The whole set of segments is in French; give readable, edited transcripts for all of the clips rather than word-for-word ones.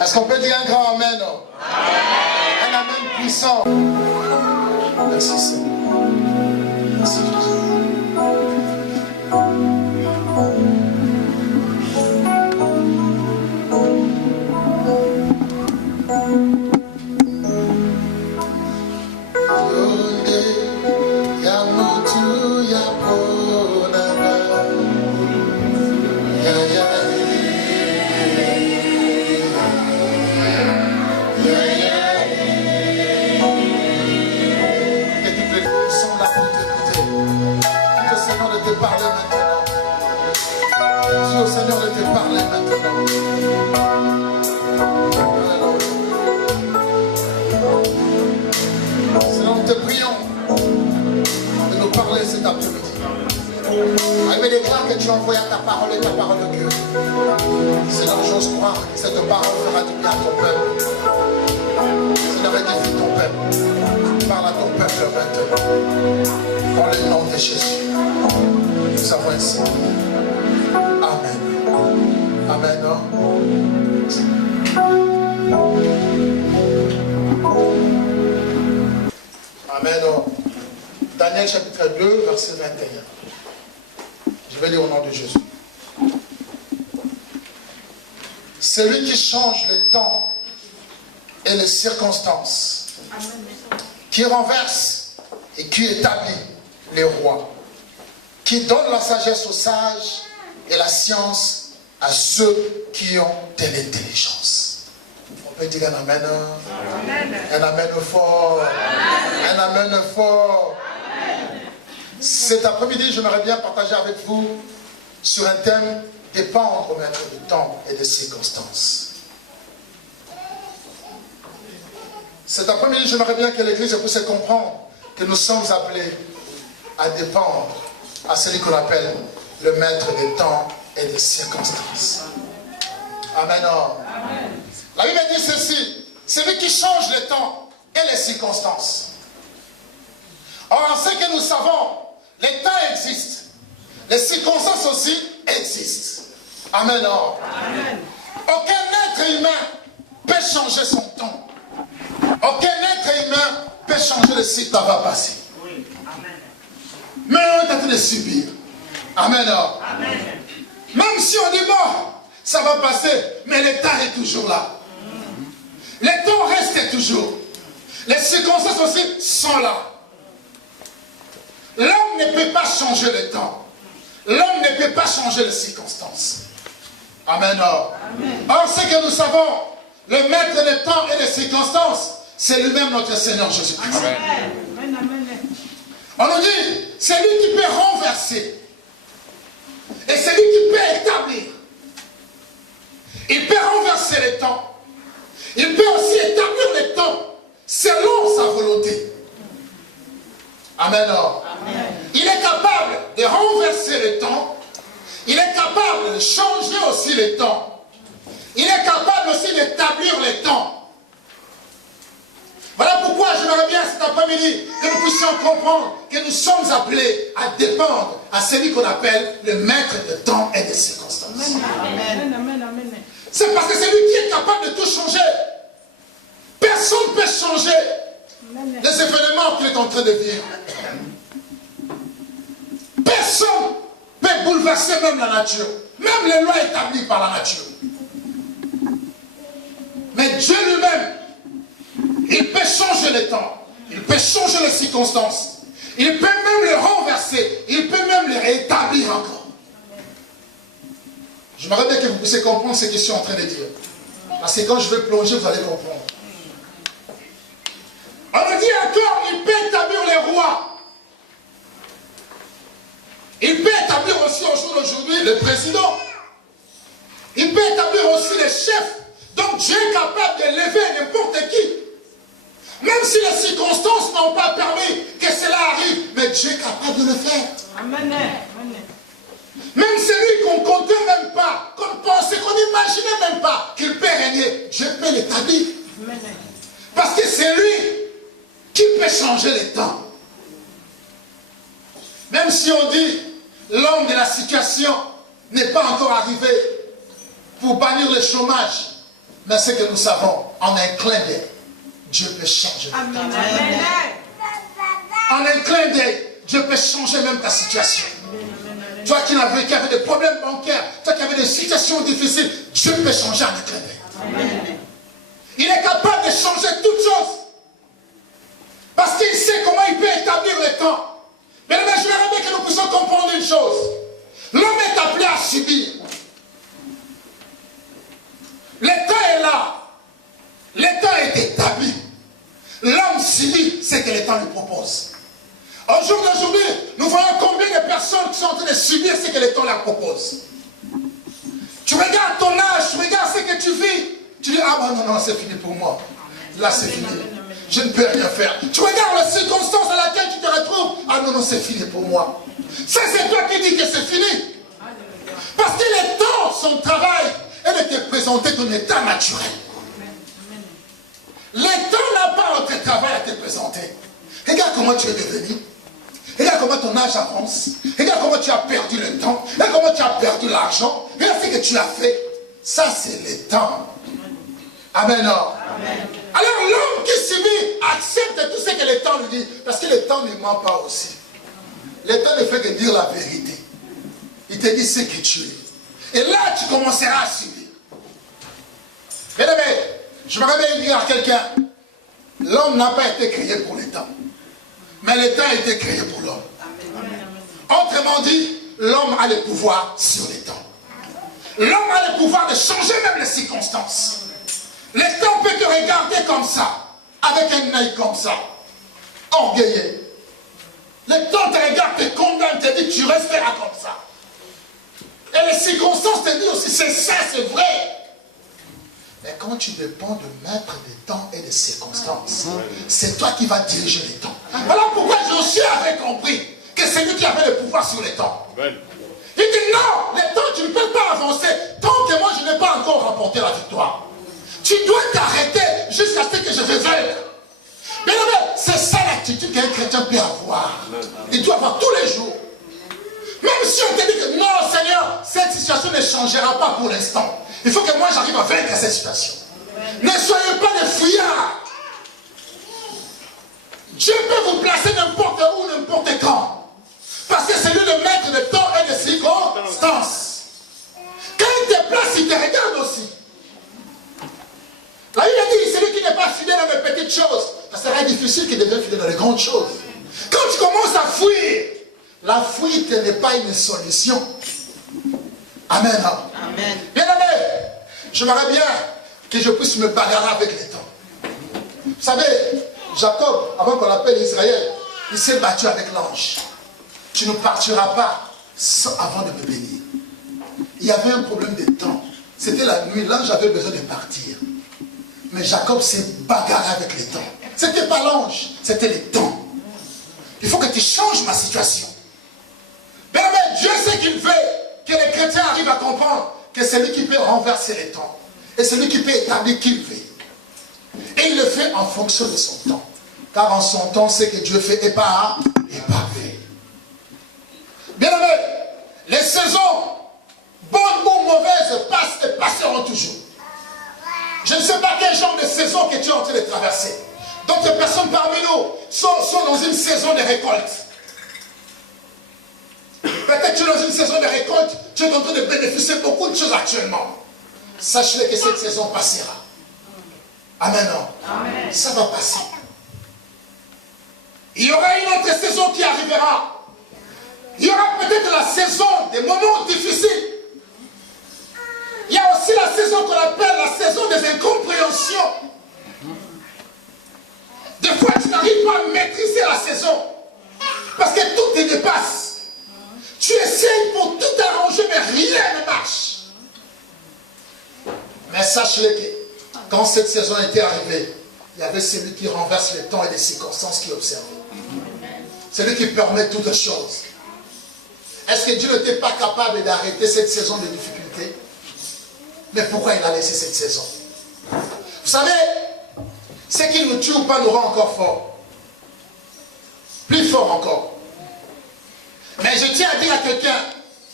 Est-ce qu'on peut dire un grand amen? Un amen puissant. Merci Seigneur. Merci Jésus. Parler maintenant. Dis au Seigneur de te parler maintenant. Seigneur, nous te prions de nous parler cet après-midi. Je déclare que tu envoies ta parole et ta parole de Dieu. Seigneur, j'ose croire que cette parole fera du bien à ton peuple. Seigneur, édifie ton peuple. Parle à ton peuple maintenant. Dans le nom de Jésus. Nous avons ainsi. Amen. Amen. Amen. Daniel chapitre 2, verset 21. Je vais lire au nom de Jésus. Celui qui change les temps et les circonstances, qui renverse et qui établit les rois, qui donne la sagesse aux sages et la science à ceux qui ont de l'intelligence. On peut dire un amen. Un amen fort. Un amen fort. Cet après-midi, j'aimerais bien partager avec vous sur un thème: dépendre au maître du temps et des circonstances. Cet après-midi, j'aimerais bien que l'Église puisse comprendre que nous sommes appelés à dépendre à celui qu'on appelle le maître des temps et des circonstances. Amen. Amen. La Bible dit ceci: celui qui change les temps et les circonstances. Or, en ce que nous savons, les temps existent, les circonstances aussi existent. Amen. Amen. Aucun être humain peut changer son temps. Aucun être humain peut changer le cycle qui va passer. Oui. Amen. Mais on est en train de subir. Amen. Amen. Même si on dit bon, ça va passer, mais le temps est toujours là. Le temps reste toujours. Les circonstances aussi sont là. L'homme ne peut pas changer le temps. L'homme ne peut pas changer les circonstances. Amen. Amen. Or, ce que nous savons, le maître des temps et des circonstances, c'est lui-même notre Seigneur Jésus-Christ. Amen. On nous dit, c'est lui qui peut renverser. Et c'est lui qui peut établir. Il peut renverser les temps. Il peut aussi établir les temps selon sa volonté. Amen. Amen. Il est capable de renverser les temps. Il est capable de changer aussi les temps. Il est capable aussi d'établir les temps. Voilà pourquoi j'aimerais bien cet après-midi que nous puissions comprendre que nous sommes appelés à dépendre à celui qu'on appelle le maître de temps et des circonstances. Amen. Amen. Amen. C'est parce que c'est lui qui est capable de tout changer. Personne ne peut changer les événements qu'il est en train de vivre. Personne ne peut bouleverser même la nature. Même les lois établies par la nature. Mais Dieu lui-même, il peut changer les temps. Il peut changer les circonstances. Il peut même les renverser. Il peut même les rétablir encore. J'aimerais bien que vous puissiez comprendre ce que je suis en train de dire. Parce que quand je vais plonger, vous allez comprendre. On me dit encore, il peut établir les rois. Il peut établir aussi au jour d'aujourd'hui le président. Il peut établir aussi les chefs. Donc Dieu est capable de lever n'importe qui. Même si les circonstances n'ont pas permis que cela arrive, mais Dieu est capable de le faire. Amen. Même celui qu'on ne comptait même pas, qu'on pensait, qu'on n'imaginait même pas qu'il peut régner, Dieu peut l'établir. Parce que c'est lui qui peut changer les temps. Même si on dit l'homme de la situation n'est pas encore arrivé pour bannir le chômage, Mais ce que nous savons, en un clin d'œil, Dieu peut changer. Amen. En un clin d'œil, Dieu peut changer même ta situation. Toi qui avais des problèmes bancaires, toi qui avais des situations difficiles, Dieu peut changer en un clin d'œil. Il est capable de changer toutes choses. Parce qu'il sait comment il peut établir le temps. Mais je voudrais bien que nous puissions comprendre une chose. L'homme est appelé à subir. Le temps est là. Le temps est établi. L'homme subit ce que le temps lui propose. Au jour d'aujourd'hui, nous voyons combien de personnes qui sont en train de subir ce que le temps leur propose. Tu regardes ton âge, tu regardes ce que tu vis. Tu dis, ah bon, non, c'est fini pour moi. Là, c'est fini. Je ne peux rien faire. Tu regardes les circonstances dans lesquelles tu te retrouves. Ah non, c'est fini pour moi. Ça, c'est toi qui dis que c'est fini. Parce que le temps, son travail, est de te présenter ton état naturel. Le temps n'a pas notre travail à te présenter. Regarde comment tu es devenu. Regarde comment ton âge avance. Regarde comment tu as perdu le temps. Regarde comment tu as perdu l'argent. Regarde ce que tu as fait. Ça, c'est le temps. Amen. Amen. Alors l'homme qui subit accepte tout ce que le temps lui dit. Parce que le temps ne ment pas aussi. Le temps ne fait que dire la vérité. Il te dit ce que tu es. Et là, tu commenceras à subir. Bien aimé, je me réveille dire à quelqu'un, l'homme n'a pas été créé pour le temps. Mais le temps a été créé pour l'homme. Autrement dit, l'homme a le pouvoir sur le temps. L'homme a le pouvoir de changer même les circonstances. Le temps peut te regarder comme ça, avec un œil comme ça, orgueilleux. Le temps te regarde, te condamne, te dit tu resteras comme ça. Et les circonstances te disent aussi c'est ça, c'est vrai. Mais quand tu dépends de maître des temps et des circonstances, c'est toi qui vas diriger les temps. Alors pourquoi Josué avait compris que c'est lui qui avait le pouvoir sur les temps. Il dit non, les temps tu ne peux pas avancer tant que moi je n'ai pas encore remporté la victoire. Tu dois t'arrêter jusqu'à ce que je révèle. Mais c'est ça l'attitude qu'un chrétien peut avoir. Il doit avoir tous les jours. Même si on te dit que non Seigneur, cette situation ne changera pas pour l'instant. Il faut que moi j'arrive à vaincre cette situation. Ne soyez pas des fouillards. Dieu peut vous placer n'importe où, n'importe quand. Parce que c'est lui le maître de temps et de circonstances. Quand il te place, il te regarde aussi. Là, il a dit, celui qui n'est pas fidèle dans les petites choses, ça sera difficile qu'il devienne fidèle dans les grandes choses. Quand tu commences à fuir, la fuite n'est pas une solution. Amen. Amen. Bien aimé, j'aimerais bien que je puisse me bagarrer avec les temps. Vous savez, Jacob, avant qu'on l'appelle Israël, il s'est battu avec l'ange. Tu ne partiras pas avant de me bénir. Il y avait un problème de temps. C'était la nuit, l'ange avait besoin de partir. Mais Jacob s'est bagarré avec les temps. C'était pas l'ange, c'était les temps. Il faut que tu changes ma situation. Mais Dieu sait qu'il veut que les chrétiens arrivent à comprendre que c'est lui qui peut renverser les temps. Et c'est lui qui peut établir qui il veut. Et il le fait en fonction de son temps. Car en son temps, ce que Dieu fait est parfait. Bien aimé, les saisons, bonnes ou mauvaises, passent et passeront toujours. Je ne sais pas quel genre de saison que tu es en train de traverser. D'autres personnes parmi nous sont dans une saison de récolte. Peut-être que tu es dans une saison de récolte, tu es en train de bénéficier de beaucoup de choses actuellement. Sache-le que cette saison passera. Amen. Amen. Ça va passer. Il y aura une autre saison qui arrivera. Il y aura peut-être la saison des moments difficiles. Il y a aussi la saison qu'on appelle la saison des incompréhensions. Des fois, tu n'arrives pas à maîtriser la saison. Parce que tout te dépasse. Tu essayes pour tout arranger, mais rien ne marche. Mais sache-le que quand cette saison était arrivée, il y avait celui qui renverse le temps et les circonstances qui observait. Celui qui permet toutes choses. Est-ce que Dieu n'était pas capable d'arrêter cette saison de difficulté? Mais pourquoi il a laissé cette saison? Vous savez, ce qui nous tue ou pas nous rend encore forts. Plus fort encore. Mais je tiens à dire à quelqu'un,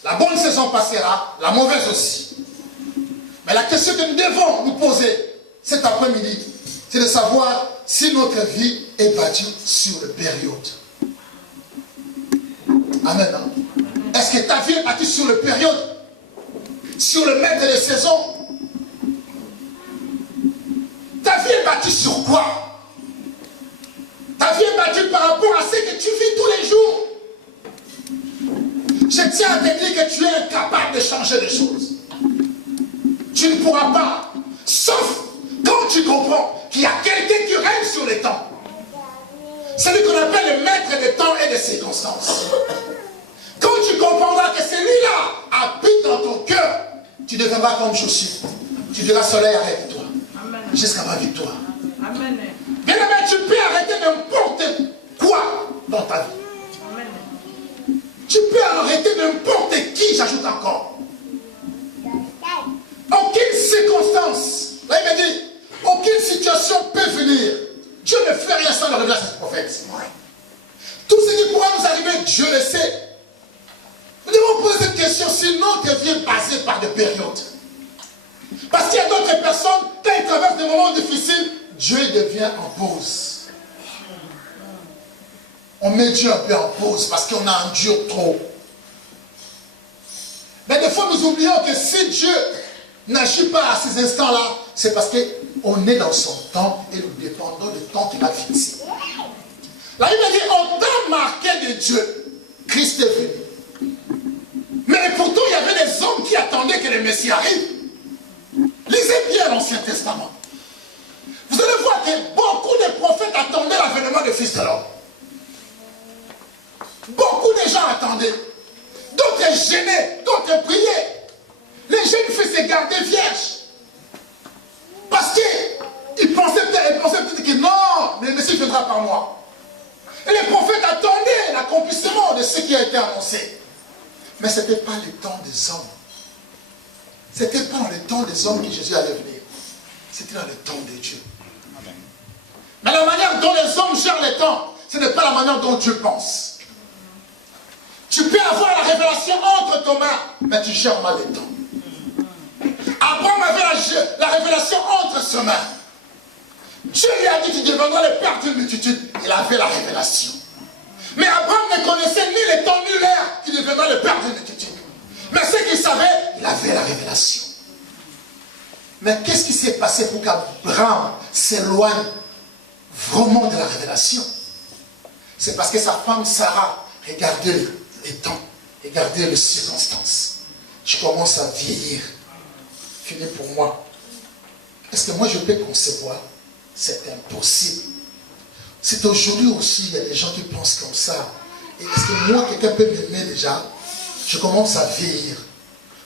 la bonne saison passera, la mauvaise aussi. Mais la question que nous devons nous poser, cet après-midi, c'est de savoir si notre vie est bâtie sur le période. Amen. Hein? Est-ce que ta vie est bâtie sur le période? Sur le maître des saisons? Ta vie est bâtie sur quoi? Ta vie est bâtie par rapport à ce que tu vis tous les jours. Je tiens à te dire que tu es incapable de changer les choses. Tu ne pourras pas, sauf quand tu comprends qu'il y a quelqu'un qui règne sur les temps. Celui qu'on appelle le maître des temps et des circonstances. Quand tu comprendras que celui-là habite dans ton cœur, tu deviendras comme Josué. Tu diras, soleil, arrête-toi. Jusqu'à ma victoire. Amen. Bien aimé, tu peux arrêter n'importe quoi dans ta vie. Amen. Tu peux arrêter n'importe qui, j'ajoute encore. Aucune circonstance, là il me dit, aucune situation peut venir. Dieu ne fait rien sans le révéler à ce prophète. Tout ce qui pourra nous arriver, Dieu le sait. Nous devons poser cette question, sinon devient basé par des périodes. Parce qu'il y a d'autres personnes, quand ils traversent des moments difficiles, Dieu devient en pause. On met Dieu un peu en pause parce qu'on a enduré trop. Mais des fois, nous oublions que si Dieu n'agit pas à ces instants-là, c'est parce qu'on est dans son temps et nous dépendons du temps qu'il a fixé. La Bible dit, au temps marqué de Dieu, Christ est venu. Mais pourtant, il y avait des hommes qui attendaient que le Messie arrive. Lisez bien l'Ancien Testament. Vous allez voir que beaucoup de prophètes attendaient l'avènement du Fils de l'homme. Beaucoup de gens attendaient. D'autres gênaient, d'autres priaient. Les jeunes filles se gardaient vierges. Parce qu'ils pensaient peut-être que non, le Messie viendra par moi. Et les prophètes attendaient l'accomplissement de ce qui a été annoncé. Mais ce n'était pas le temps des hommes. Ce n'était pas dans le temps des hommes que Jésus allait venir. C'était dans le temps de Dieu. Amen. Mais la manière dont les hommes gèrent le temps, ce n'est pas la manière dont Dieu pense. Tu peux avoir la révélation entre tes mains, mais tu gères mal le temps. Abraham avait la révélation entre ses mains. Dieu lui a dit qu'il deviendra le père d'une multitude. Il avait la révélation. Mais Abraham ne connaissait ni le temps ni l'heure qu'il deviendra le père d'une multitude. Mais ce qu'il savait, il avait la révélation. Mais qu'est-ce qui s'est passé pour qu'Abraham s'éloigne vraiment de la révélation? C'est parce que sa femme Sarah regardait les temps, regardait les circonstances. Je commence à vieillir. Fini pour moi. Est-ce que moi je peux concevoir? C'est impossible. C'est aujourd'hui aussi, il y a des gens qui pensent comme ça. Et est-ce que moi, quelqu'un peut m'aimer déjà? Je commence à vieillir.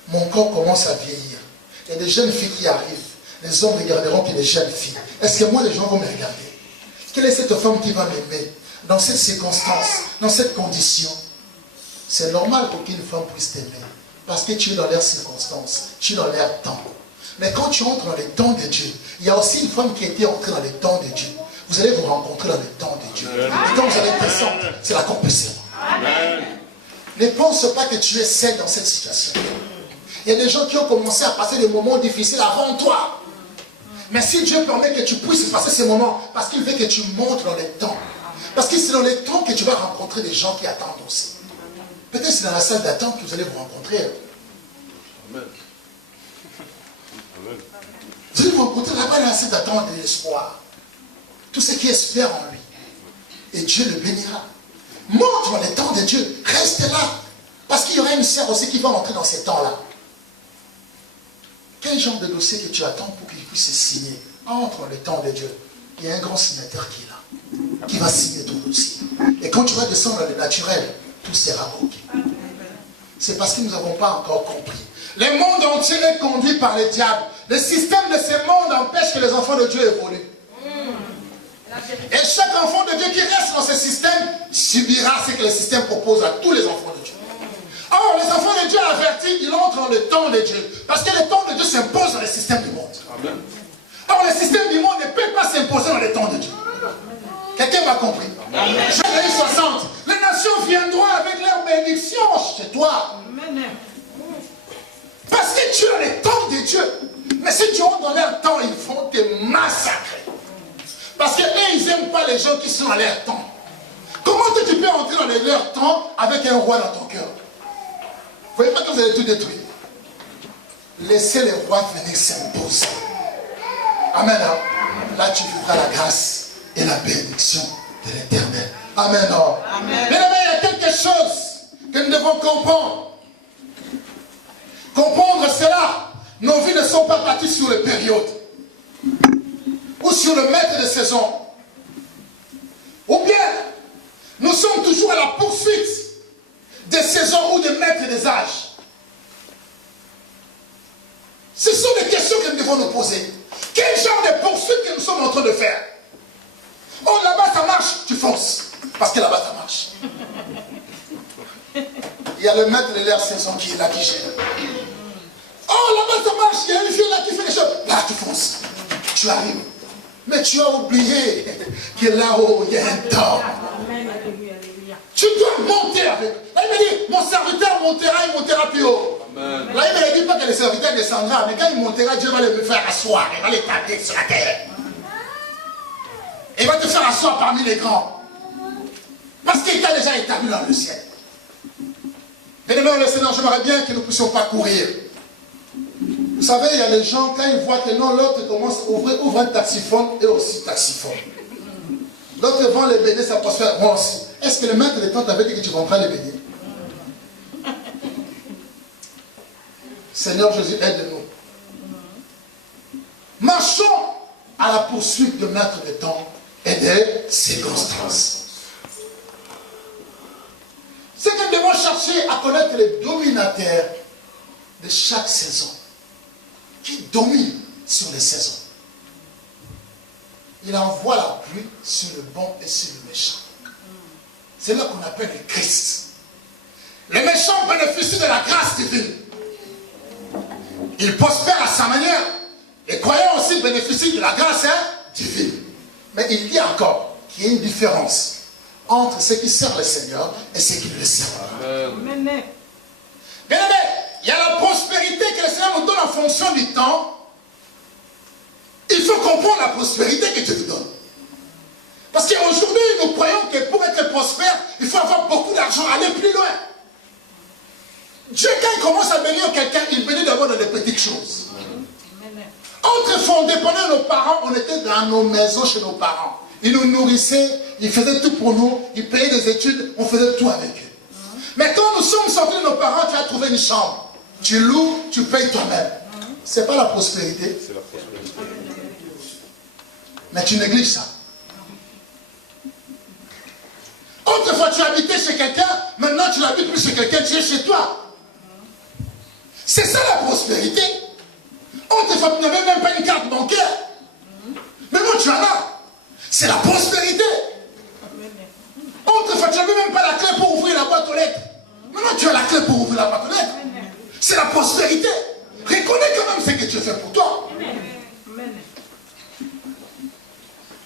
Mon corps commence à vieillir. Il y a des jeunes filles qui arrivent. Les hommes regarderont que les jeunes filles. Est-ce que moi, les gens vont me regarder? Quelle est cette femme qui va m'aimer? Dans cette circonstance, dans cette condition. C'est normal pour qu'une femme puisse t'aimer. Parce que tu es dans leurs circonstances. Tu es dans leur temps. Mais quand tu entres dans le temps de Dieu, il y a aussi une femme qui a été entrée dans le temps de Dieu. Vous allez vous rencontrer dans le temps de Dieu. Et quand vous allez descendre, c'est l'accomplissement. Ne pense pas que tu es seul dans cette situation. Il y a des gens qui ont commencé à passer des moments difficiles avant toi. Mais si Dieu permet que tu puisses passer ces moments, parce qu'il veut que tu montres dans le temps. Parce que c'est dans le temps que tu vas rencontrer des gens qui attendent aussi. Peut-être c'est dans la salle d'attente que vous allez vous rencontrer. Amen. Vous allez vous rencontrer là-bas dans la salle d'attente de l'espoir. Tous ceux qui espèrent en lui. Et Dieu le bénira. Montre dans les temps de Dieu. Reste là. Parce qu'il y aura une sœur aussi qui va entrer dans ces temps-là. Quel genre de dossier que tu attends pour qu'il puisse signer? Entre dans les temps de Dieu. Il y a un grand signataire qui est là. Qui va signer ton dossier. Et quand tu vas descendre dans le naturel, tout sera ok. C'est parce que nous n'avons pas encore compris. Le monde entier est conduit par le diable. Le système de ce monde empêche que les enfants de Dieu évoluent. Et chaque enfant de Dieu qui reste dans ce système subira ce que le système propose à tous les enfants de Dieu. Or, les enfants de Dieu avertis, ils entrent dans le temps de Dieu. Parce que le temps de Dieu s'impose dans le système du monde. Amen. Or, le système du monde ne peut pas s'imposer dans le temps de Dieu. Quelqu'un m'a compris? Jérémie 60. Les nations viendront avec leur bénédiction chez toi. Amen. Parce que tu as le temps de Dieu. Mais si tu entres dans leur temps, ils vont te pas les gens qui sont à leur temps. Comment tu peux entrer dans leur temps avec un roi dans ton cœur? Vous voyez pas que vous allez tout détruire. Laissez les rois venir s'imposer. Amen. Là, tu vivras la grâce et la bénédiction de l'Éternel. Amen. Mais là, il y a quelque chose que nous devons comprendre. Comprendre cela. Nos vies ne sont pas bâties sur les périodes ou sur le maître de saison. Ou bien, nous sommes toujours à la poursuite des saisons ou des maîtres des âges. Ce sont des questions que nous devons nous poser. Quel genre de poursuite que nous sommes en train de faire? Oh, là-bas ça marche, tu fonces. Parce que là-bas ça marche. Il y a le maître de leur saison qui est là, qui gère. Oh, là-bas ça marche, il y a une fille là qui fait des choses. Là, tu fonces. Tu arrives. Mais tu as oublié que là-haut, il y a un temps. Tu dois monter avec. Là, il m'a dit, mon serviteur montera, il montera plus haut. Amen. Là, il ne me dit pas que le serviteur descendra, mais quand il montera, Dieu va le faire asseoir. Il va l'établir sur la terre. Il va te faire asseoir parmi les grands. Parce qu'il t'a déjà établi dans le ciel. Bien-aimés, le Seigneur, j'aimerais bien que nous ne puissions pas courir. Vous savez, il y a des gens, quand ils voient que non, l'autre commence à ouvrir un taxiphone et aussi taxiphone. L'autre vend les beignets, ça prospère. Moi aussi. Est-ce que le maître de temps t'avait dit que tu comprends les beignets? Seigneur Jésus, aide-nous. Marchons à la poursuite de maître de temps et des circonstances. C'est que nous devons chercher à connaître les dominateurs de chaque saison, qui domine sur les saisons. Il envoie la pluie sur le bon et sur le méchant. C'est là qu'on appelle le Christ. Le méchant bénéficie de la grâce divine. Il prospère à sa manière. Les croyants aussi bénéficient de la grâce divine. Mais il y a encore qu'il y a une différence entre ceux qui servent le Seigneur et ceux qui ne le servent pas. Amen. Bien aimé, il y a la prospérité que le Seigneur nous donne en fonction du temps. Il faut comprendre la prospérité que Dieu nous donne. Parce qu'aujourd'hui, nous croyons que pour être prospère, il faut avoir beaucoup d'argent, aller plus loin. Dieu, quand il commence à bénir quelqu'un, il bénit d'abord dans les petites choses. Autrefois, on dépendait de nos parents, on était dans nos maisons chez nos parents. Ils nous nourrissaient, ils faisaient tout pour nous, ils payaient des études, on faisait tout avec eux. Mais quand nous sommes sortis de nos parents, tu as trouvé une chambre. Tu loues, tu payes toi-même. Ce n'est pas la prospérité. C'est la prospérité. Mais tu négliges ça. Autrefois, tu habitais chez quelqu'un, maintenant tu n'habites plus chez quelqu'un, tu es chez toi. C'est ça la prospérité. Autrefois, tu n'avais même pas une carte bancaire. Maintenant, tu en as. C'est la prospérité. Autrefois, tu n'avais même pas la clé pour ouvrir la boîte aux lettres. Maintenant, tu as la clé pour ouvrir la boîte aux lettres. C'est la prospérité. Reconnais quand même ce que Dieu fait pour toi.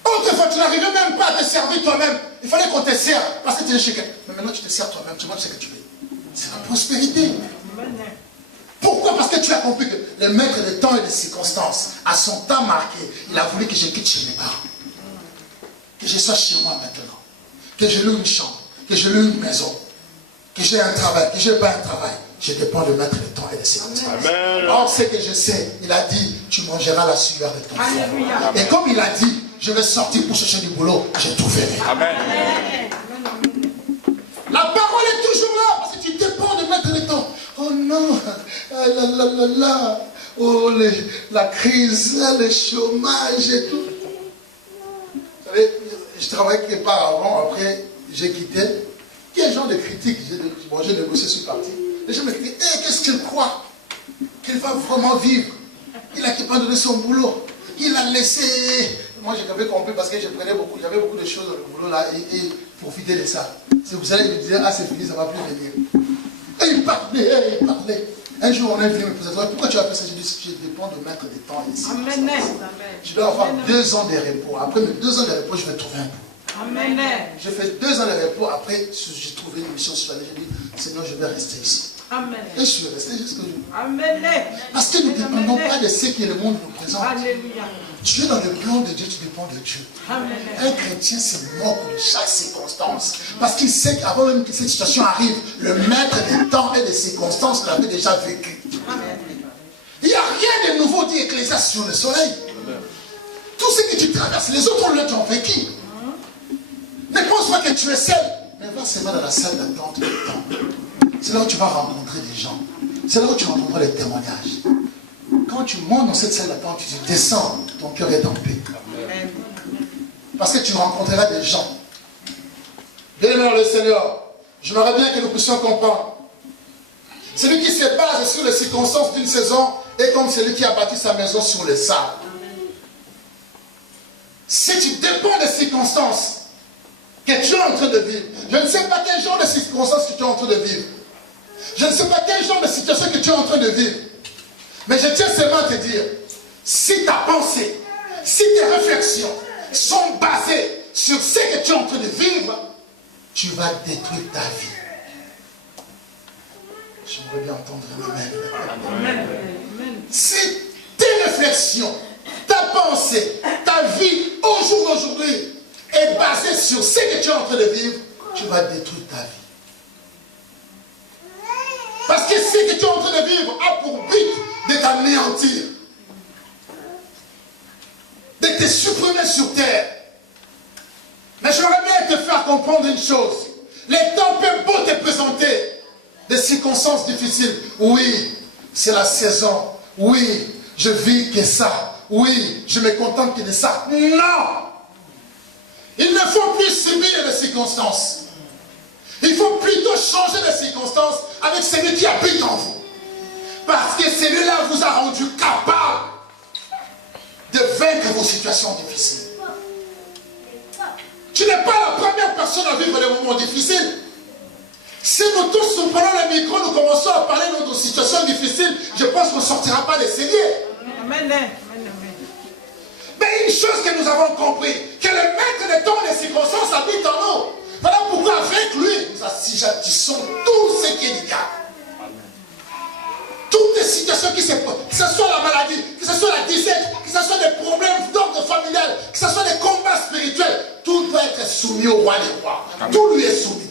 Autrefois, tu n'arrivais même pas à te servir toi-même. Il fallait qu'on te serve parce que tu es chez quelqu'un. Mais maintenant, tu te sers toi-même. Tu vois ce que tu veux. C'est la prospérité. Pourquoi? Parce que tu as compris que le maître des temps et des circonstances, à son temps marqué, il a voulu que je quitte chez mes parents. Que je sois chez moi maintenant. Que je loue une chambre. Que je loue une maison. Que j'ai un travail. Que je n'ai pas un travail. Je dépends du maître des temps et des circonstances. Amen. Or, ce que je sais, il a dit, tu mangeras la sueur de ton front. Et comme il a dit, je vais sortir pour chercher du boulot, je trouverai. Amen. La parole est toujours là, parce que tu dépends du maître des temps. Oh non, oh, la crise, le chômage et tout. Vous savez, je travaillais quelque part avant, après j'ai quitté. Quel genre de critique? J'ai négocié, je suis parti. Les gens me disent, qu'est-ce qu'il croit? Qu'il va vraiment vivre? Il a pas donné son boulot. Il a laissé. Moi, j'avais compris parce que j'avais beaucoup de choses dans le boulot là et profiter de ça. C'est vous allez me dire, ah c'est fini, ça ne va plus venir. Et il parlait. Un jour, on est venu me poser, pourquoi tu as fait ça? Je dis, je dépends de maître des temps ici. Amen. Je dois avoir 2 ans de repos. Après mes 2 ans de repos, je vais trouver un boulot. Amen. J'ai fait 2 ans de repos. Après, j'ai trouvé une mission sur l'année. J'ai dit, Seigneur, je vais rester ici. Amen. Et je suis resté jusqu'aujourd'hui. Amen. Parce que nous ne dépendons pas de ce que le monde nous présente. Alléluia. Tu es dans le plan de Dieu, tu dépends de Dieu. Amen. Un chrétien se moque de chaque circonstance. Parce qu'il sait qu'avant même que cette situation arrive, le maître des temps et des circonstances l'avait déjà vécu. Amen. Il n'y a rien de nouveau, dit Ecclésiaste, sur le soleil. Tout ce que tu traverses, les autres ont déjà vécu. Ne pense pas que tu es seul. Mais va seulement dans la salle d'attente du temps. C'est là où tu vas rencontrer des gens. C'est là où tu rencontreras les témoignages. Quand tu montes dans cette salle d'attente, tu descends, ton cœur est en paix. Parce que tu rencontreras des gens. Bien-aimé dans le Seigneur, j'aimerais bien que nous puissions comprendre. Celui qui se base sur les circonstances d'une saison est comme celui qui a bâti sa maison sur le sable. Si tu dépends des circonstances que tu es en train de vivre, je ne sais pas quel genre de circonstances que tu es en train de vivre. Je ne sais pas quel genre de situation que tu es en train de vivre. Mais je tiens seulement à te dire, si ta pensée, si tes réflexions sont basées sur ce que tu es en train de vivre, tu vas détruire ta vie. J'aimerais bien entendre un amen. Si tes réflexions, ta pensée, ta vie au jour d'aujourd'hui est basée sur ce que tu es en train de vivre, tu vas détruire ta vie. Parce que ce que tu es en train de vivre a pour but de t'anéantir, de te supprimer sur terre. Mais j'aimerais bien te faire comprendre une chose. Les temps peuvent beau te présenter des circonstances difficiles. Oui, c'est la saison. Oui, je vis que ça. Oui, je me contente que de ça. Non! Il ne faut plus subir les circonstances. Il faut plutôt changer les circonstances avec celui qui habite en vous. Parce que celui-là vous a rendu capable de vaincre vos situations difficiles. Tu n'es pas la première personne à vivre des moments difficiles. Si nous tous nous prenons le micro, nous commençons à parler de notre situation difficile, je pense qu'on ne sortira pas des celliers. Amen. Mais une chose que nous avons compris, que le maître des temps et des circonstances habite en nous. Voilà pourquoi avec lui, nous assujettissons tout ce qui est du cas. Toutes les situations qui se posent, que ce soit la maladie, que ce soit la disette, que ce soit des problèmes d'ordre familial, que ce soit des combats spirituels, tout doit être soumis au roi des rois. Tout lui est soumis.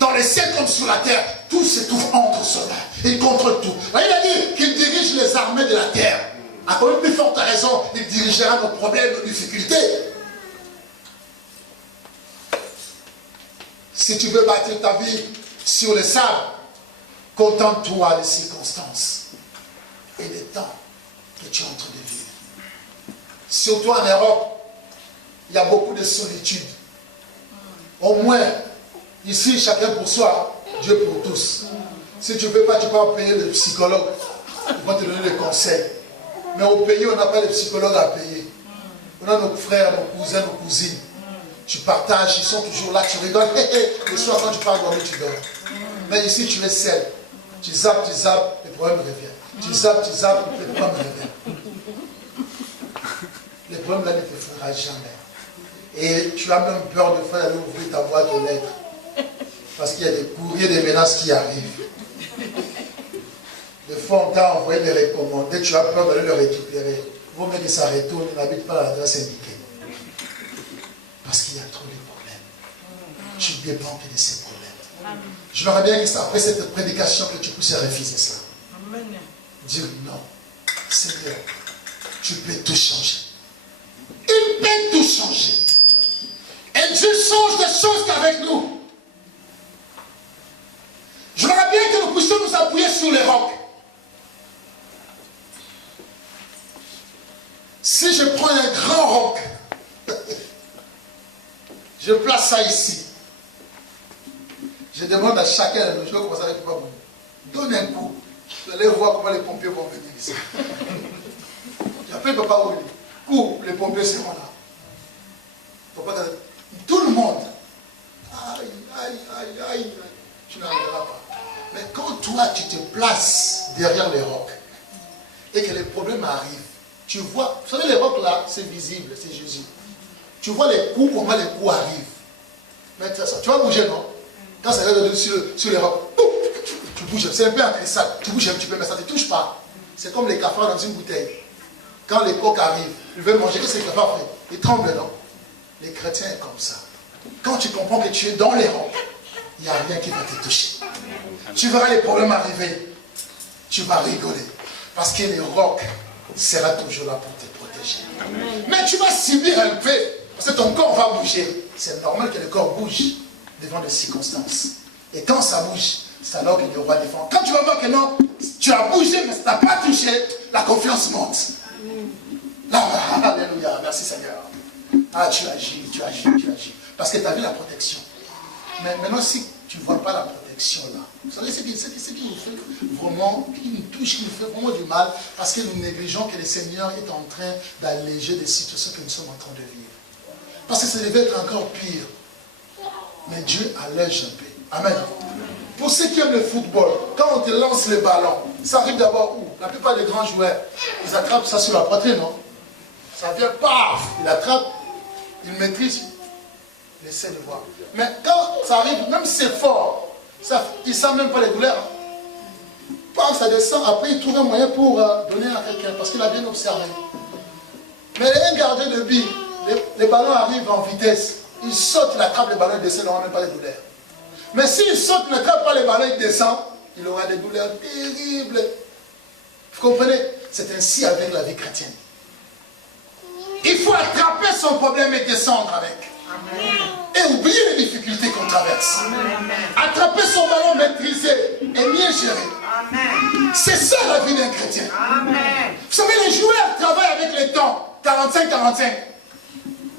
Dans les ciels comme sur la terre, tout se trouve entre ses mains. Il contrôle tout. Il a dit qu'il dirige les armées de la terre. À quand même plus forte raison, il dirigera nos problèmes, nos difficultés. Si tu veux bâtir ta vie sur le sable, contente-toi des circonstances et des temps que tu es en train de vivre. Surtout en Europe, il y a beaucoup de solitude. Au moins, ici, chacun pour soi, Dieu pour tous. Si tu ne veux pas, tu peux payer le psychologue. Il va te donner des conseils. Mais au pays, on n'a pas de psychologue à payer. On a nos frères, nos cousins, nos cousines. Tu partages, ils sont toujours là, tu rigoles. Le soir, quand tu pars dormir, tu dors. Mais ici, tu es seul. Tu zappes, les problèmes reviennent. Tu zappes, les problèmes reviennent. Les problèmes là ne te feront jamais. Et tu as même peur de faire aller ouvrir ta boîte aux lettres. Parce qu'il y a des courriers, des menaces qui arrivent. Des fois, on t'a envoyé des recommandés, tu as peur d'aller le récupérer. Vaut mieux que ça retourne, il n'habite pas à l'adresse indiquée. Parce qu'il y a trop de problèmes. Tu dépends que de ces problèmes. J'aimerais bien que après cette prédication, que tu puisses refuser ça. Dire non. Seigneur, tu peux tout changer. Il peut tout changer. Et Dieu change des choses qu'avec nous. J'aimerais bien que nous puissions nous appuyer sur les rocs. Si je prends un grand roc, je place ça ici. Je demande à chacun de nous, je vais commencer avec toi. Donne un coup. Vous allez voir comment les pompiers vont venir ici. Et après, papa, où les pompiers seront là. Papa, tout le monde. Aïe. Tu n'arriveras pas. Mais quand toi, tu te places derrière les rocs et que les problèmes arrivent, tu vois, vous savez, les rocs là, c'est visible, c'est Jésus. Tu vois les coups, comment les coups arrivent. Mais ça, tu vas bouger, non? Quand ça arrive sur les rocs, Tu bouges, c'est un peu intéressant. Tu bouges un petit peu, mais ça ne te touche pas. C'est comme les cafards dans une bouteille. Quand les coqs arrivent, ils veulent manger, qu'est-ce que les cafards font? Ils tremblent, non? Les chrétiens sont comme ça. Quand tu comprends que tu es dans les rangs, il n'y a rien qui va te toucher. Tu verras les problèmes arriver. Tu vas rigoler. Parce que le roc sera toujours là pour te protéger. Amen. Mais tu vas subir un peu. Parce que ton corps va bouger. C'est normal que le corps bouge devant des circonstances. Et quand ça bouge, c'est alors que le roi défend. Quand tu vas voir que non, tu as bougé, mais ça ne t'a pas touché, la confiance monte. Là, alléluia, merci Seigneur. Ah, tu agis. Parce que tu as vu la protection. Mais maintenant, si tu ne vois pas la protection là, vous savez, c'est ce qui nous fait vraiment, qui nous touche, qui nous fait vraiment du mal, parce que nous négligeons que le Seigneur est en train d'alléger des situations que nous sommes en train de vivre. Parce que ça devait être encore pire. Mais Dieu allège un peu. Amen. Pour ceux qui aiment le football, quand on te lance le ballon, ça arrive d'abord où? La plupart des grands joueurs, ils attrapent ça sur la poitrine, non? Ça vient, paf! Ils attrapent, ils maîtrisent, ils essaient de voir. Mais quand ça arrive, même si c'est fort, ils ne sentent même pas les douleurs. Paf, ça descend, après ils trouvent un moyen pour donner à quelqu'un, parce qu'il a bien observé. Mais un gardien de but, les ballons arrivent en vitesse, il saute, il attrape le ballon, il descend, il n'aura même pas les douleurs. Mais s'il saute, il n'attrape pas les ballons, il descend, il aura des douleurs terribles. Vous comprenez? C'est ainsi avec la vie chrétienne. Il faut attraper son problème et descendre avec. Amen. Et oublier les difficultés qu'on traverse. Amen. Attraper son ballon maîtrisé et mieux gérer. C'est ça la vie d'un chrétien. Amen. Vous savez, les joueurs travaillent avec les temps. 45-45.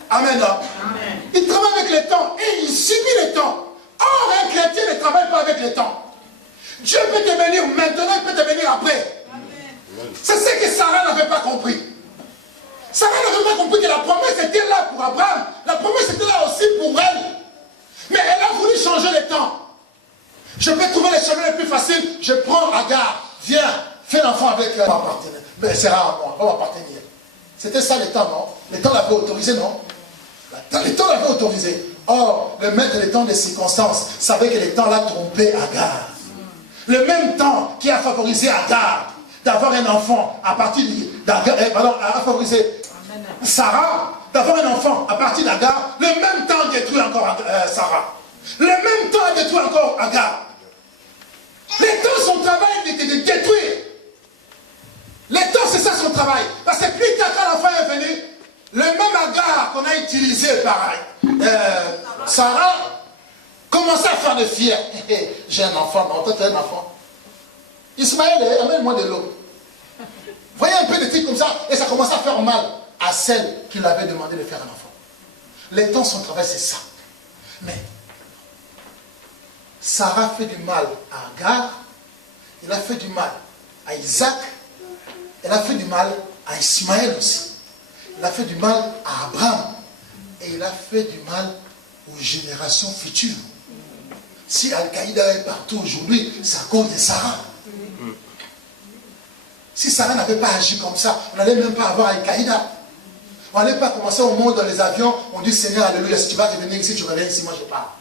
Amen. Amen. Ils travaillent avec les temps et ils subissent les temps. Or, un chrétien ne travaille pas avec les temps. Dieu peut te bénir maintenant, il peut te bénir après. C'est ce que Sarah n'avait pas compris. Sarah n'avait pas compris que la promesse était là pour Abraham. La promesse était là aussi pour elle. Mais elle a voulu changer les temps. Je peux trouver les chemins les plus faciles. Je prends Agar. Viens, fais l'enfant avec ma partenaire. Mais c'est rare à moi, on va partenir. C'était ça les temps, non? Les temps l'avaient autorisé, non? Les temps l'avaient autorisé. Or, le maître des temps des circonstances savait que les temps l'a trompé Agar. Le même temps qui a favorisé Agar d'avoir un enfant à partir d'Agar, a favorisé Sarah d'avoir un enfant à partir d'Agar, le même temps détruit encore Sarah. Le même temps détruit encore Agar. Les temps, son travail était de détruire. Les temps, c'est ça son travail. Parce que plus tard, quand l'enfant est venu, le même Agar qu'on a utilisé par Sarah commençait à faire des fiers. J'ai un enfant, non, toi tu as un enfant. Ismaël, amène-moi de l'eau. Voyez un peu des trucs comme ça, et ça commence à faire mal à celle qui l'avait demandé de faire un enfant. Les temps, son travail, c'est ça. Mais Sarah fait du mal à Agar, il a fait du mal à Isaac, elle a fait du mal à Ismaël aussi. Il a fait du mal à Abraham. Et il a fait du mal aux générations futures. Si Al-Qaïda est partout aujourd'hui, c'est à cause de Sarah. Si Sarah n'avait pas agi comme ça, on n'allait même pas avoir Al-Qaïda. On n'allait pas commencer au monde dans les avions, on dit Seigneur, alléluia, si tu vas revenir ici, tu reviens ici, moi je pars.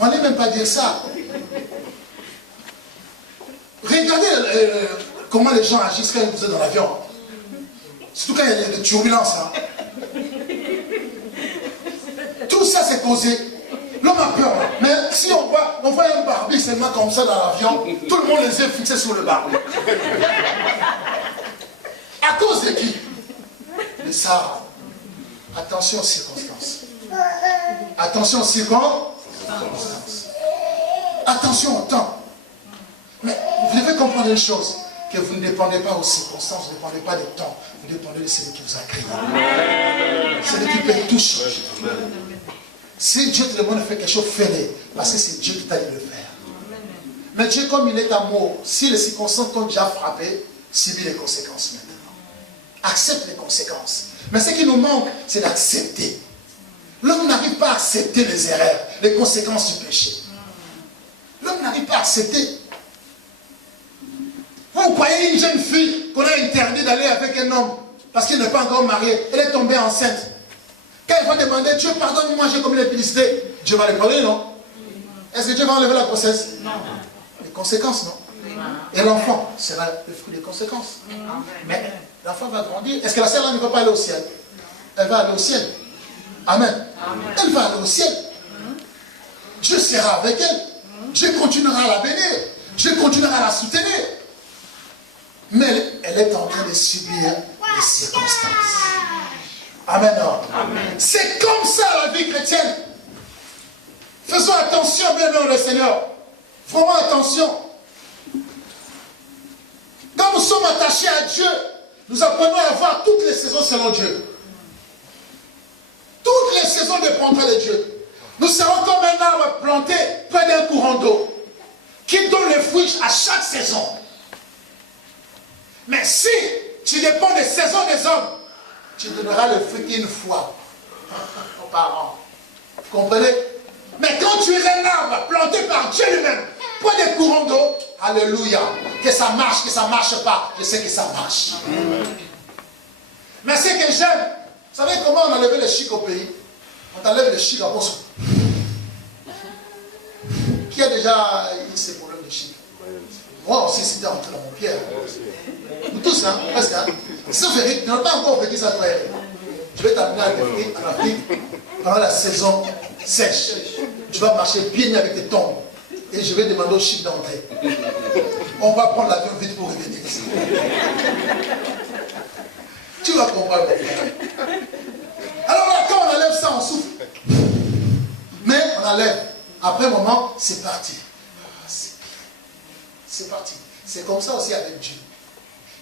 On n'allait même pas dire ça. Regardez comment les gens agissent quand vous êtes dans l'avion. Surtout quand il y a des turbulences. Hein. Tout ça c'est causé. L'homme a peur. Hein. Mais si on voit un barbier seulement comme ça dans l'avion, tout le monde les yeux fixés sur le barbier. À cause de qui? De Sarah. Attention aux circonstances. Attention aux circonstances. Attention au temps. Mais vous devez comprendre une chose, que vous ne dépendez pas aux circonstances, vous ne dépendez pas du temps, vous dépendez de celui qui vous a créé. Celui qui peut tout changer. Si Dieu te demande de faire quelque chose, fais-le, parce que c'est Dieu qui t'a dit de le faire. Mais Dieu, comme il est amour, si les circonstances t'ont déjà frappé, subis les conséquences maintenant. Accepte les conséquences. Mais ce qui nous manque, c'est d'accepter. L'homme n'arrive pas à accepter les erreurs, les conséquences du péché. L'homme n'arrive pas à accepter. Vous croyez une jeune fille qu'on a interdit d'aller avec un homme parce qu'il n'est pas encore marié, elle est tombée enceinte. Quand elle va demander, Dieu pardonne-moi, j'ai commis l'impiété, Dieu va lui pardonner, non? Est-ce que Dieu va enlever la grossesse? Non. conséquences, non? Et l'enfant sera le fruit des conséquences. Mais l'enfant va grandir. Est-ce que la sœur ne va pas aller au ciel? Elle va aller au ciel. Amen. Elle va aller au ciel. Dieu sera avec elle. Dieu continuera à la bénir. Dieu continuera à la soutenir. Mais elle est en train de subir les circonstances. Amen. C'est comme ça la vie chrétienne. Faisons attention, bien dans le Seigneur. Vraiment attention. Quand nous sommes attachés à Dieu, nous apprenons à voir toutes les saisons selon Dieu. Toutes les saisons dépendront de Dieu. Nous serons comme un arbre planté près d'un courant d'eau qui donne les fruits à chaque saison. Mais si tu dépends des saisons des hommes, tu donneras le fruit une fois par an. Vous comprenez? Mais quand tu es un arbre planté par Dieu lui-même, près des courants d'eau, alléluia, que ça marche pas, je sais que ça marche. Mais ce que j'aime, vous savez comment on enlevait les chics au pays? On enlève les chics à Bosso. Qui a déjà eu ces problèmes de chics? Moi aussi, c'était entre dans mon pierre. Nous tous, hein, presque. Hein. Sauf Eric, tu n'as pas encore vécu ça, toi, Eric. Je vais t'amener en Afrique pendant la saison sèche. Tu vas marcher bien avec tes tombes. Et je vais demander au chic d'entrer. On va prendre l'avion vite pour revenir ici. Tu vas comprendre. Alors là, quand on enlève ça, on souffle. Mais on enlève. Après un moment, c'est parti. C'est parti. C'est comme ça aussi avec Dieu.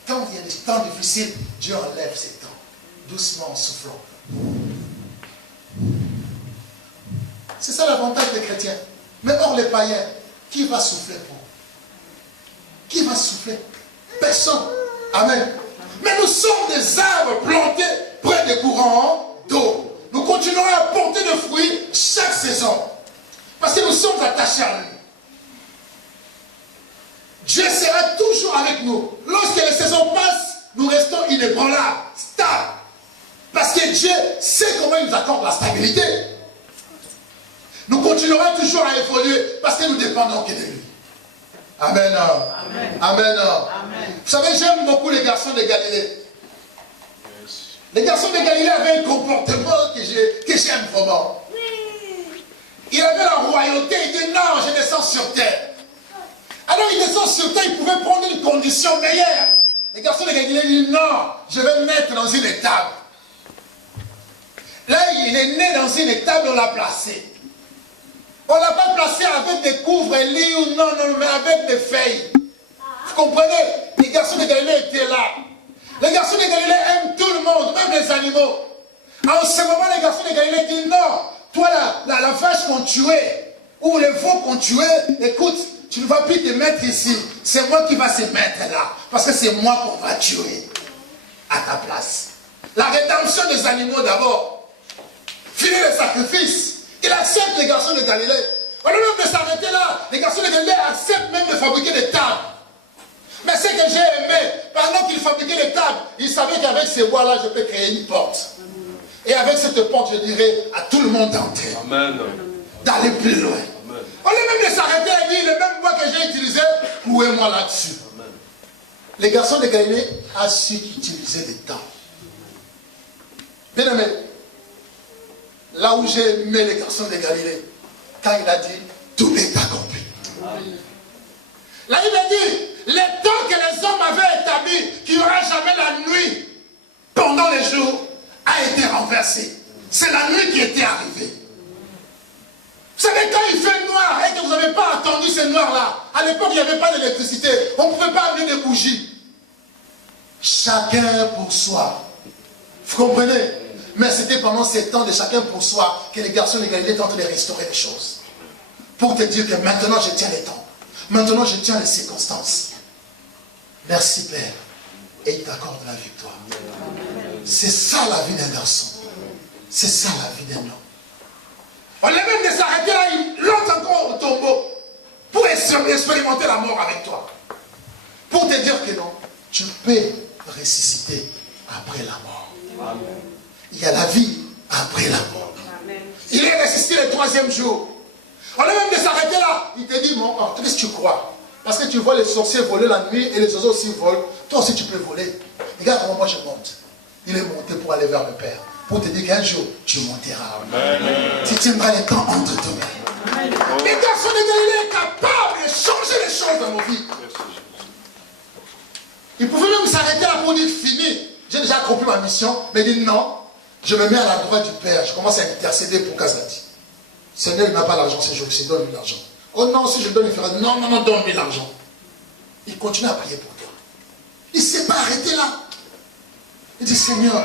Quand il y a des temps difficiles, Dieu enlève ces temps. Doucement, en soufflant. C'est ça l'avantage des chrétiens. Mais hors les païens, qui va souffler pour eux? Qui va souffler? Personne. Amen. Mais nous sommes des arbres plantés près des courants d'eau. Nous continuerons à porter de fruits chaque saison. Parce que nous sommes attachés à lui. Dieu sera toujours avec nous. Lorsque les saisons passent, nous restons inébranlables, stables. Parce que Dieu sait comment il nous accorde la stabilité. Nous continuerons toujours à évoluer parce que nous dépendons que de lui. Amen. Amen. Amen. Amen. Vous savez, j'aime beaucoup les garçons de Galilée. Les garçons de Galilée avaient un comportement que j'aime vraiment. Il avait la royauté, il dit non, je descends sur terre. Alors il descend sur terre, il pouvait prendre une condition meilleure. Les garçons de Galilée disent non, je vais me mettre dans une étable. Là, il est né dans une étable, on l'a placé. On ne l'a pas placé avec des couvre-lits ou non, mais avec des feuilles. Vous comprenez? Les garçons de Galilée étaient là. Les garçons de Galilée aiment tout le monde, même les animaux. En ce moment, les garçons de Galilée disent non, toi la vache qu'on tuait, ou les veaux qu'on tuait, écoute, tu ne vas plus te mettre ici. C'est moi qui va se mettre là. Parce que c'est moi qu'on va tuer à ta place. La rédemption des animaux d'abord. Finir le sacrifice. Il accepte les garçons de Galilée. Au lieu même de s'arrêter là, les garçons de Galilée acceptent même de fabriquer des tables. Mais ce que j'ai aimé, pendant qu'ils fabriquaient des tables, ils savaient qu'avec ces bois-là, je peux créer une porte. Et avec cette porte, je dirais à tout le monde d'entrer. Amen. D'aller plus loin. Amen. Au lieu même de s'arrêter à dire, le même bois que j'ai utilisé, clouez-moi là-dessus. Les garçons de Galilée ont su utiliser des tables. Bien aimé, là où j'ai aimé les garçons de Galilée, quand il a dit, tout est accompli. Là, il a dit, les temps que les hommes avaient établis, qu'il n'y aura jamais la nuit pendant les jours, a été renversé. C'est la nuit qui était arrivée. Vous savez, quand il fait noir et que vous n'avez pas attendu ce noir-là, à l'époque, il n'y avait pas d'électricité, on ne pouvait pas amener des bougies. Chacun pour soi. Vous comprenez? Mais c'était pendant ces temps de chacun pour soi que les garçons de Galilée étaient en train de restaurer les choses. Pour te dire que maintenant je tiens les temps. Maintenant je tiens les circonstances. Merci Père. Et il t'accorde la victoire. C'est ça la vie d'un garçon. C'est ça la vie d'un homme. On est même de s'arrêter là, il lance encore au tombeau pour expérimenter la mort avec toi. Pour te dire que non, tu peux ressusciter après la mort. Amen. Il y a la vie après la mort. Amen. Il est ressuscité le 3e jour. On est même de s'arrêter là. Il te dit, mon qu'est-ce que tu crois? Parce que tu vois les sorciers voler la nuit et les oiseaux aussi volent. Toi aussi tu peux voler. Regarde comment moi je monte. Il est monté pour aller vers le Père. Pour te dire qu'un jour, tu monteras. Tu tiendras les temps entre tes mains. Les garçons de Galilée est capable de changer les choses dans nos vies. Il pouvait même s'arrêter là pour dire fini. J'ai déjà accompli ma mission. Mais il dit non. Je me mets à la droite du Père. Je commence à intercéder pour Kazati. Seigneur, il n'a pas l'argent ces jours-ci. Donne-lui l'argent. Oh non, si je donne, il fera non, non, non, donne-lui l'argent. Il continue à prier pour toi. Il ne s'est pas arrêté là. Il dit Seigneur,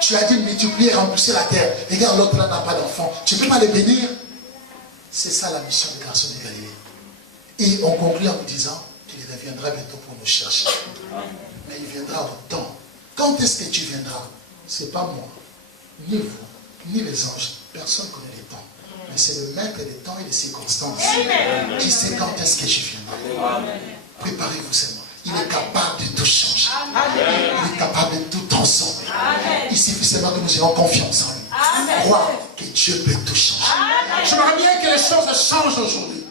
tu as dit de multiplier et rembourser la terre. Regarde, l'autre là n'a pas d'enfant. Tu ne peux pas les bénir. C'est ça la mission des garçons de Galilée. Et on conclut en nous disant qu'il reviendra bientôt pour nous chercher. Mais il viendra au temps. Quand est-ce que tu viendras? Ce n'est pas moi, ni vous, ni les anges. Personne ne connaît les temps. Mais c'est le maître des temps et des circonstances qui sait quand est-ce que je viendrai. Préparez-vous seulement. Il est capable de tout changer. Il est capable de tout transformer. Il suffit seulement que nous ayons confiance en lui. Croire que Dieu peut tout changer. J'aimerais bien que les choses changent aujourd'hui.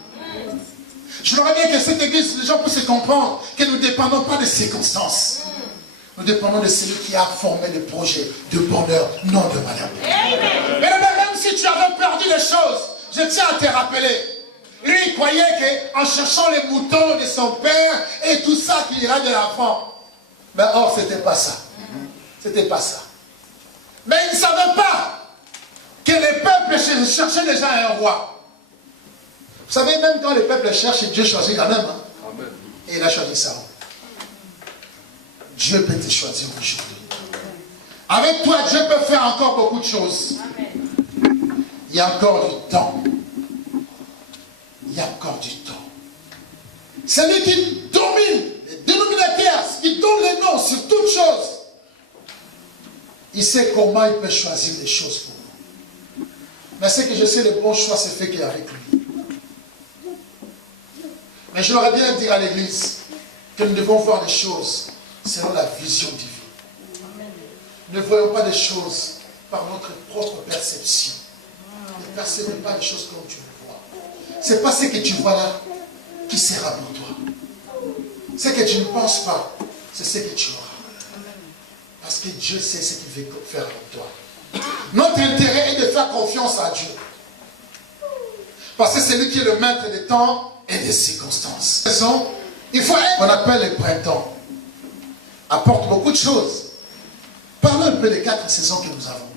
J'aimerais bien que cette église, les gens puissent comprendre que nous ne dépendons pas des circonstances. Nous dépendons de celui qui a formé le projet de bonheur, non de malheur. Mais même si tu avais perdu les choses, je tiens à te rappeler. Lui, il croyait qu'en cherchant les moutons de son père et tout ça qu'il irait de l'enfant. Mais or, c'était pas ça. C'était pas ça. Mais il ne savait pas que les peuples cherchaient déjà un roi. Vous savez, même quand les peuples cherchent, Dieu choisit quand même. Hein? Et il a choisi ça. Dieu peut te choisir aujourd'hui. Avec toi, Dieu peut faire encore beaucoup de choses. Il y a encore du temps. Il y a encore du temps. C'est lui qui domine les dénominateurs, qui donne les noms sur toutes choses. Il sait comment il peut choisir les choses pour nous. Mais c'est que je sais le bon choix, c'est fait qu'avec lui. Mais je voudrais bien dire à l'église que nous devons voir les choses selon la vision divine. Ne voyons pas des choses par notre propre perception. Ne percevez pas les choses comme tu le vois. Ce n'est pas ce que tu vois là qui sera pour toi. Ce que tu ne penses pas, c'est ce que tu auras. Parce que Dieu sait ce qu'il veut faire avec toi. Notre intérêt est de faire confiance à Dieu. Parce que c'est lui qui est le maître des temps et des circonstances. Il faut être, on appelle le printemps. Apporte beaucoup de choses. Parlons un peu des 4 saisons que nous avons.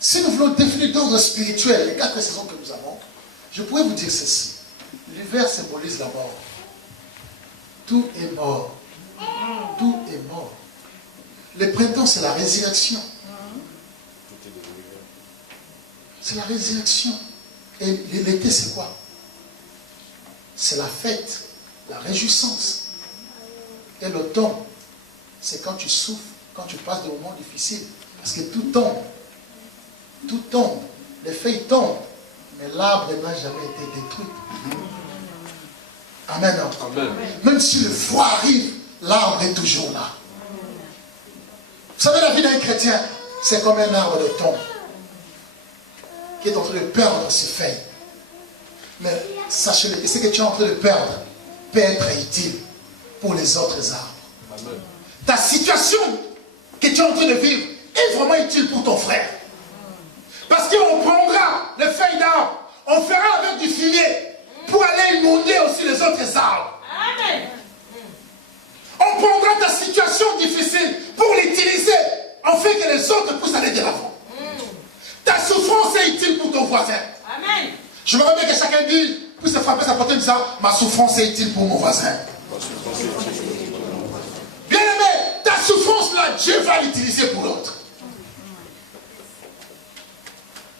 Si nous voulons définir d'ordre spirituel les 4 saisons que nous avons, je pourrais vous dire ceci. L'hiver symbolise la mort. Tout est mort. Tout est mort. Le printemps, c'est la résurrection. C'est la résurrection. Et l'été, c'est quoi? C'est la fête, la réjouissance. Et l'automne, c'est quand tu souffres, quand tu passes des moments difficiles. Parce que tout tombe. Tout tombe. Les feuilles tombent. Mais l'arbre n'a jamais été détruit. Amen. Amen. Même si le froid arrive, l'arbre est toujours là. Vous savez, la vie d'un chrétien, c'est comme un arbre de tombe qui est en train de perdre ses feuilles. Mais sachez-le, que ce que tu es en train de perdre peut être utile pour les autres arbres. Amen. Ta situation que tu es en train de vivre est vraiment utile pour ton frère. Parce qu'on prendra les feuilles d'arbre, on fera avec du fumier pour aller inonder aussi les autres arbres. Amen. On prendra ta situation difficile pour l'utiliser en fait que les autres puissent aller de l'avant. Ta souffrance est utile pour ton voisin. Amen. Je me rappelle que chacun dit, puisse se frapper sa porte en disant, ma souffrance est utile pour mon voisin. Bien aimé, ta souffrance là, Dieu va l'utiliser pour l'autre.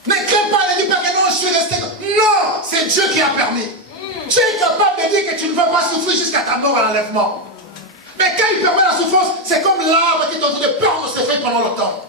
Ne crains pas, ne dis pas que non, je suis resté. Non, c'est Dieu qui a permis. Tu es capable de dire que tu ne vas pas souffrir jusqu'à ta mort à l'enlèvement. Mais quand il permet la souffrance, c'est comme l'arbre qui est en train de perdre ses feuilles pendant le temps.